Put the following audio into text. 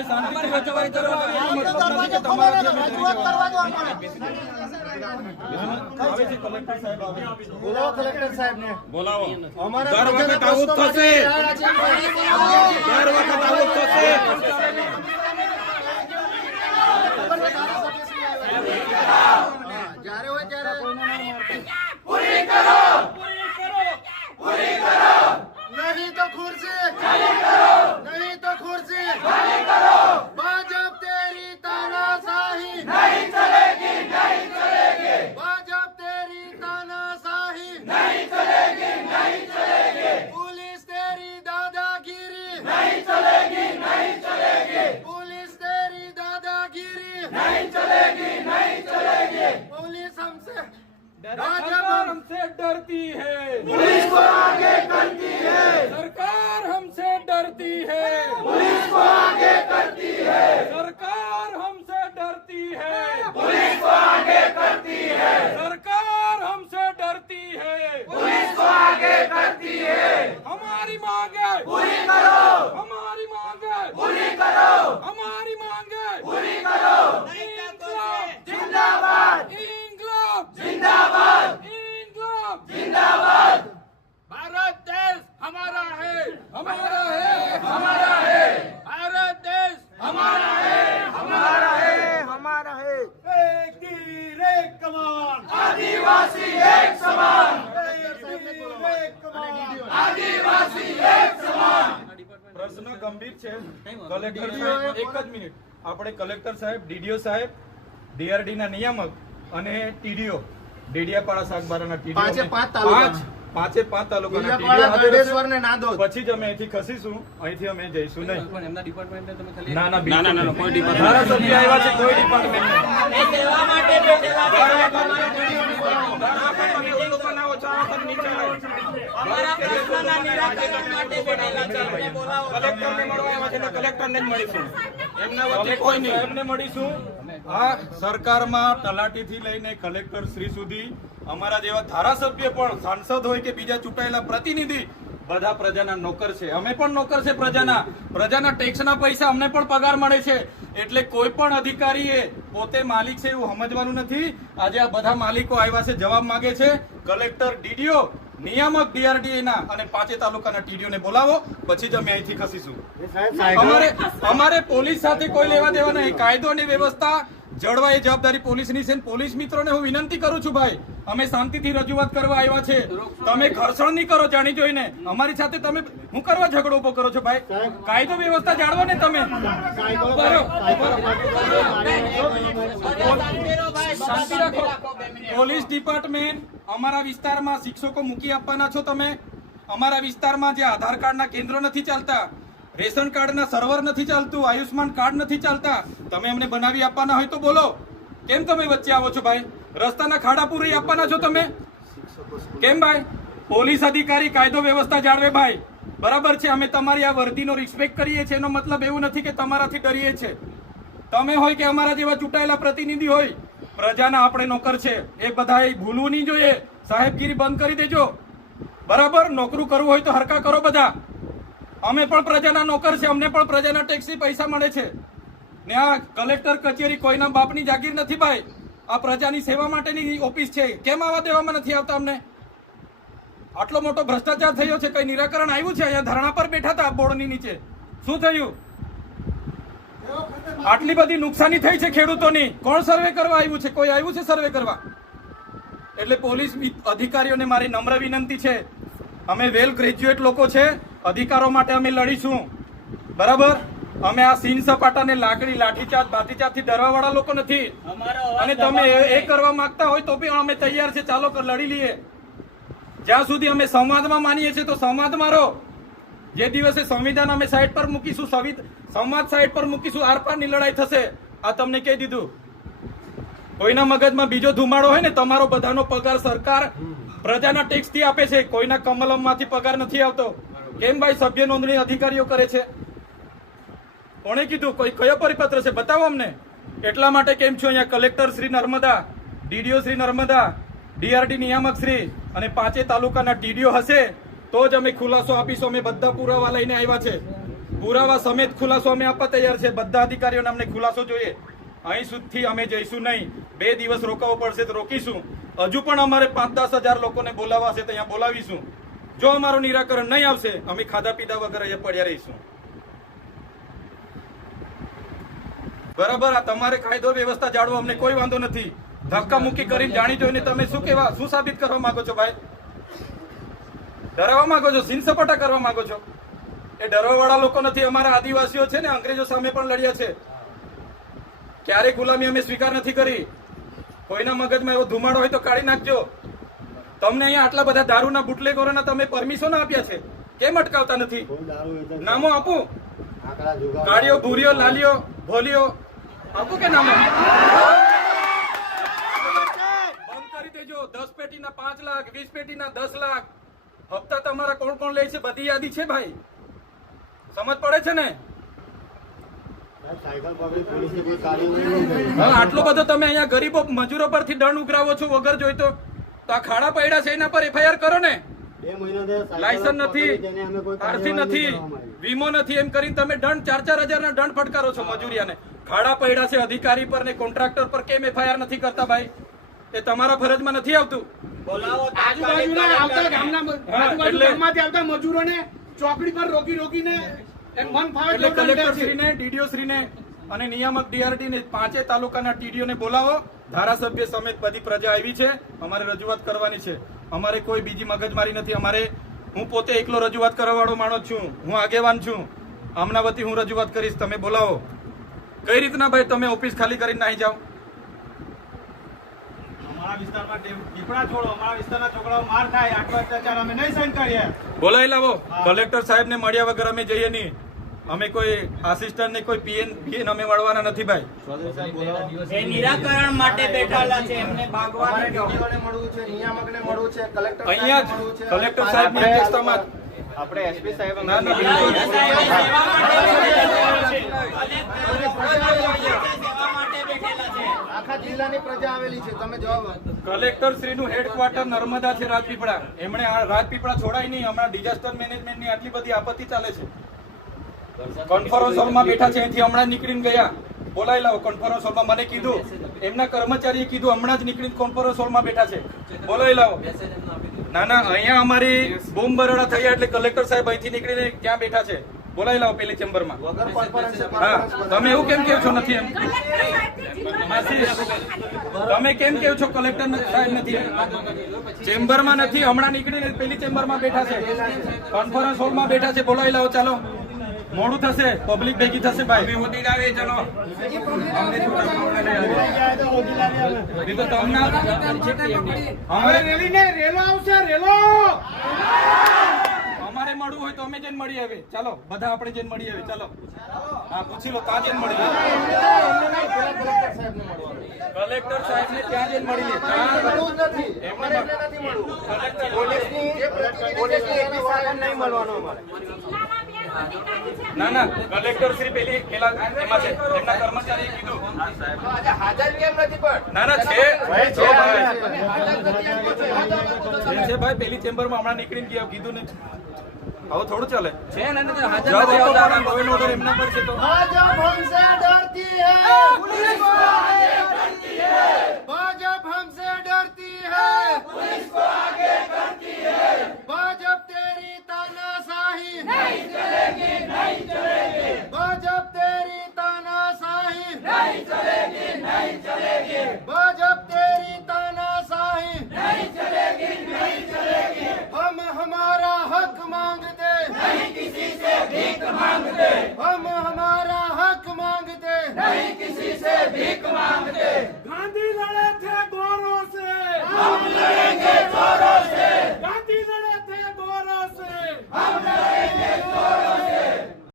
તમે શાંતિથી રજૂઆત કરો, મતલબ નથી કે તમારા રજૂઆત કરવા દો અમને. આવે છે કલેક્ટર સાહેબ, આવે બોલાવો કલેક્ટર સાહેબને, બોલાવો. અમારા દર વખત આવું થશે, દર વખત આવું થશે. જ્યારે હોય ત્યારે પૂરી કરો, પૂરી કરો, પૂરી કરો. નહીં તો ખુરશી ખાલી કરો, નહીં તો ખુરશી ખાલી કરો. ભાજપ તેરી તાનાશાહી નહીં ચલેગી, નહીં ચલેગી. ભાજપ તેરી તાનાશાહી નહીં ચલેગી, નહીં ચલેગી. पुलिस तेरी दादागिरी नहीं चलेगी, नहीं चलेगी. पुलिस तेरी दादागिरी नहीं चलेगी, नहीं चलेगी. पुलिस हमसे हमसे डरती है, पुलिस को आगे करती है. सरकार हमसे डरती है, पुलिस को आगे करती है. सरकार हमसे डरती है, पुलिस को आगे करती है. सरकार हमसे डरती है, पुलिस को आगे करती है. हमारी मांगे पूरी करो, हमारी मांगे पूरी करो, हमारी मांगे पूरी करो. जिंदाबाद, इंकलाब जिंदाबाद, इंकलाब जिंदाबाद. भारत देश हमारा है, हमारा है, हमारा है. भारत देश हमारा है, हमारा है, हमारा है. एक तीर एक कमान, आदिवासी एक समान. एक कमान, आदिवासी एक समान. પ્રશ્ન ગંભીર છે. કલેક્ટર સાહેબ, એક જ મિનિટ. આપણે કલેક્ટર સાહેબ, ડીડીઓ સાહેબ, ડીઆરડી ના નિયામક અને ટીડીઓ ડેડિયાપાડા શાકબારાના ટીડીઓ પાંચે પાંચ તાલુકાના ટીડીઓ ને નાદોદ. પછી જ અમે અહીંથી ખસીશું, અહીંથી અમે જઈશું નહીં. પણ એમના ડિપાર્ટમેન્ટને તમે ખાલી ના ના કોઈ ડિપાર્ટમેન્ટ ધારાસભ્ય આવ્યા છે, કોઈ ડિપાર્ટમેન્ટ નહીં. એ સેવા માટે અમારા પ્રશ્નના નિરાકરણ માટે બેઠેલા છે. કલેક્ટરને મળવા આવ્યા છે તો કલેક્ટરને જ મળીશું, એમના વચ્ચે કોઈ નહીં. એમને મળીશું. આ સરકારમાં તલાટીથી લઈને કલેક્ટર શ્રી સુધી અમારા જેવા ધારાસભ્ય પણ, સાંસદ હોય કે બીજા ચૂંટાયેલા પ્રતિનિધિ, બધા પ્રજાના નોકર છે. અમે પણ નોકર છે પ્રજાના. પ્રજાના ટેક્સના પૈસા અમને પણ પગાર મળે છે. એટલે કોઈ પણ અધિકારીએ પોતે માલિક છે એવું સમજવાનું નથી. આજે આ બધા માલિકો આવ્યા છે, જવાબ માંગે છે. કલેક્ટર, ડીડીઓ, નિયામક ડીઆરડી ના અને પાંચે તાલુકાના ટીડીઓ ને બોલાવો, પછી જ અમે અહીંથી ખસીશું. અમારે પોલીસ સાથે કોઈ લેવા દેવા નહીં. કાયદો અને વ્યવસ્થા જળવા એ જવાબદારી પોલીસની છે. પોલીસ મિત્રોને હું વિનંતી કરું છું, ભાઈ અમે શાંતિથી રજૂઆત કરવા આવ્યા છે. તમે ઘર્ષણ નહીં કરો જાણી જોઈને. અમારી સાથે તમે હું કરવા ઝઘડો ઉભો કરો છો? ભાઈ કાયદો વ્યવસ્થા જાળવો ને તમે. પોલીસ ડિપાર્ટમેન્ટ અમારા વિસ્તારમાં શિક્ષકો મૂકી આપવાના છો તમે. અમારા વિસ્તારમાં જે આધાર કાર્ડના કેન્દ્રો નથી ચાલતા, રેશન કાર્ડના સર્વર નથી ચાલતું, આયુષ્માન કાર્ડ નથી ચાલતા, તમે અમને બનાવી આપવાના હોય તો બોલો. કેમ તમે વચ્ચે આવો છો ભાઈ? રસ્તાના ખાડા પૂરી આપવાના છો તમે કેમ ભાઈ? પોલીસ અધિકારી કાયદો વ્યવસ્થા જાળવે ભાઈ, બરાબર છે. અમે તમારી આ વર્દીનો રિસ્પેક્ટ કરીએ છીએ. એનો મતલબ એવું નથી કે તમારાથી ડરીએ છીએ. તમે હોય કે અમારા જેવા ચૂંટાયેલા પ્રતિનિધિ હોય, પ્રજાના આપણે નોકર છે. એ બધા ભૂલવું નહીં જોઈએ. સાહેબગીરી બંધ કરી દેજો, બરાબર. નોકરું કરવું હોય તો હરકા કરો બધા. અમે પણ પ્રજાના નોકર છે, અમને પણ પ્રજાના ટેક્સથી પૈસા મળે છે. ને આ કલેક્ટર કચેરી કોઈના બાપની જાગીર નથી ભાઈ. આ પ્રજાની સેવા માટેની ઓફિસ છે. કેમ આવા દેવામાં નથી આવતા અમને? આટલો મોટો ભ્રષ્ટાચાર થયો છે, કઈ નિરાકરણ આવ્યું છે? અહીંયા ધરણા પર બેઠા હતા બોર્ડની નીચે, શું થયું? આટલી બધી નુકસાની થઈ છે ખેડૂતોની. કોણ સર્વે કરવા આવ્યું છે? કોઈ આવ્યું છે સર્વે કરવા? એટલે પોલીસ અધિકારીઓને મારી નમ્ર વિનંતી છે, અમે વેલ ગ્રેજ્યુએટ લોકો છે, અધિકારો માટે અમે લડીશું, બરાબર. અમે આ સીન સપાટાને લાઠીચાર્જ ભાતીચાર્જથી ડરવા વાળા લોકો નથી. અને તમે એ કરવા માંગતા હોય તો બી અમે તૈયાર છે, ચાલો લડી લઈએ. જ્યાં સુધી અમે સંવાદમાં માનીએ છીએ તો સંવાદમાં રહો. જે દિવસે સંવિધાન અમે સાઈડ પર મૂકીશું, સંવાદ સાઈડ પર મૂકીશું, આરપારની લડાઈ થશે. આ તમને કહી દીધું. કોઈના મગજમાં બીજો ધુમાડો હોય ને, તમારો બધાનો પગાર સરકાર પ્રજાના ટેક્સ થી આપે છે, કોઈના કમલમમાંથી પગાર નથી આવતો. કેમ ભાઈ સભ્ય નોંધણી અધિકારીઓ કરે છે? કોણે કીધું? કોઈ કયો પરિપત્ર છે? બતાવો અમને. એટલા માટે કેમ છું અહીંયા collector Shri Narmada, DDO Shri Narmada, DRD નિયામક શ્રી અને પાંચે તાલુકાના ટીડીઓ હશે તો જ અમે ખુલાસો આપીશું. અમે બધા પુરાવા લઈને આવ્યા છે. પુરાવા સમેત ખુલાસો અમે આપવા તૈયાર છે. બધા અધિકારીઓને અમને ખુલાસો જોઈએ. અહીં સુધી અમે જઈશું નહીં. 2 દિવસ રોકાવો પડશે તો રોકીશું. હજુ પણ અમારે 5-10 હજાર લોકોને બોલાવવા છે તો અહીંયા બોલાવીશું. જો અમારું નિરાકરણ નહીં આવશે અમે ખાધા પીધા વગર અહીંયા પડ્યા રહીશું. બરાબર, આ તમારે કાયદો વ્યવસ્થા જાળવો, અમને કોઈ વાંધો નથી. ધક્કા મુક્કી કરીને જાણી જોઈને તમે શું સાબિત કરવા માંગો છો ભાઈ? ડરાવવા માંગો છો, સીન સપાટા કરવા માંગો છો? એ ડરવાવાળા લોકો નથી. અમારા આદિવાસીઓ છે ને, અંગ્રેજો સામે પણ લડ્યા છે. ક્યારેય ગુલામી અમે સ્વીકાર નથી કરી. કોઈના મગજમાં એવો ધુમાડો હોય તો કાઢી નાખજો. તમને અહીંયા આટલા બધા દારૂના બુટલેગરોના તમે પરમિશન આપ્યા છે, કેમ અટકાવતા નથી? નામો આપું, ગાડીઓ, ભૂરીઓ, લાલીઓ, ભોલીઓ આપું કે નામો? બંધ કરી દેજો. 10 પેટીના 5 લાખ, 20 પેટીના 10 લાખ હપ્તા તમારા કોણ કોણ લે છે બધી યાદી છે ભાઈ. સમજ પડે છે ને? આટલો બધો તમે અહીંયા ગરીબો મજૂરો પરથી દંડ ઉઘરાવો છો વગર જોઈતો. તો આ ખાડા પડ્યા છે એના પર FIR કરો ને. લાયસન્સ નથી, આરસી નથી, વીમો નથી, એમ કરીને તમે દંડ 4-4 હજારના દંડ ફટકારો છો મજૂરિયાને. ખાડા પડ્યા છે અધિકારી પર ને કોન્ટ્રાક્ટર પર, કેમ FIR નથી કરતા ભાઈ? એ તમારા ફરજમાં નથી આવતું. આજુબાજુના આવતા ગામના મજૂરોને ચોકડી પર રોકીને કલેક્ટર શ્રીને, DDO શ્રીને અને નિયામક DRT ને 5 તાલુકાના TDO ને બોલાવો. ધારાસભ્ય સમેત બધી પ્રજા આવી છે. અમારે રજૂઆત કરવાની છે. અમારે કોઈ બીજી મગજમારી નથી. હું પોતે એકલો રજૂઆત કરવા વાળો માણસ છું. હું આગેવાન છું. આમના વતી હું રજૂઆત કરીશ. તમે બોલાવો. કઈ રીતના ભાઈ તમે ઓફિસ ખાલી કરીને નાહી જાઓ? અમારા વિસ્તારમાં દીપડા છોડો, અમારા વિસ્તારના છોકરાઓ માર ખાય, આટલો અત્યાચાર અમે નહીં સહન કરીએ. બોલાવી લાવો. કલેક્ટર સાહેબ ને મળ્યા વગર અમે જઈએ નહીં. અમે કોઈ આસિસ્ટન્ટ ને કોઈ પીએન અમે મળવાના નથી ભાઈ. એ નિરાકરણ માટે બેઠેલા છે. એમને ભાગવાને મળવું છે, નિયામકને મળવું છે, કલેક્ટર અહીંયા જ કલેક્ટર સાહેબની અધ્યક્ષતામાં આપણે SP સાહેબ આખા જિલ્લાની પ્રજા આવેલી છે. તમે જવાબ. કલેક્ટર શ્રીનું હેડક્વાર્ટર નર્મદા છે, રાજપીપળા. એમણે આ રાજપીપળા છોડાય નહીં. હમણાં ડિઝાસ્ટર મેનેજમેન્ટની આટલી બધી આપત્તિ ચાલે છે. કોન્ફરન્સ હોલમાં બેઠા છે, અહીંથી હમણાં નીકળીને ગયા. બોલાવી લાવો કોન્ફરન્સ હોલમાં. મને કીધું, એમના કર્મચારીએ કીધું હમણાં જ નીકળીને કોન્ફરન્સ હોલમાં બેઠા છે. બોલાવી લાવો. ના, અહીંયા અમારી બોમ્બ બરોડા થયા એટલે કલેક્ટર સાહેબ અહીંથી નીકળીને ક્યાં બેઠા છે? બોલાવી લાવો પેલી ચેમ્બરમાં. હા, તમે એવું કેમ કહો છો નથી એમ? તમે કેમ કહો છો કલેક્ટર સાહેબ નથી? ચેમ્બરમાં નથી, હમણાં નીકળીને પેલી ચેમ્બરમાં બેઠા છે, કોન્ફરન્સ હોલમાં બેઠા છે. બોલાવી લાવો. ચાલો, મોડું થશે, પબ્લિક ભેગી થશે ભાઈ. ચલો, અમારે મળવું હોય તો અમે જઈને મળી આવે. ચાલો, બધા આપણે જઈને મળી આવે. ચાલો, હા, પૂછી લો ત્યાં જઈને મળી લે. કલેક્ટર સાહેબ ને ત્યાં જઈને મળી લે. ના, કલેક્ટર શ્રી પેલા એમાં છે, એમના કર્મચારીએ કીધું. હાજર કેમ નથી પણ? ના, છે ભાઈ. પેલી ચેમ્બરમાં હમણાં નીકળીને ગયા, કીધું ને. હવે થોડું ચાલે છે ને. ઓર્ડર એમના પર છે તો भाजप हमसे डरती है, पुलिस को आगे करती है। भाजप हमसे डरती है, पुलिस को आगे करती है। भाजप तेरी तानाशाही नहीं चलेगी, नहीं चलेगी। भाजप तेरी तानाशाही नहीं चलेगी, नहीं चलेगी। भाजप तेरी तानाशाही नहीं चलेगी, नहीं चलेगी। हम हमारा हक मांगते नहीं, किसी से भीख मांगते। हम हमारा हक मांगते नहीं, किसी से भीख मांगते।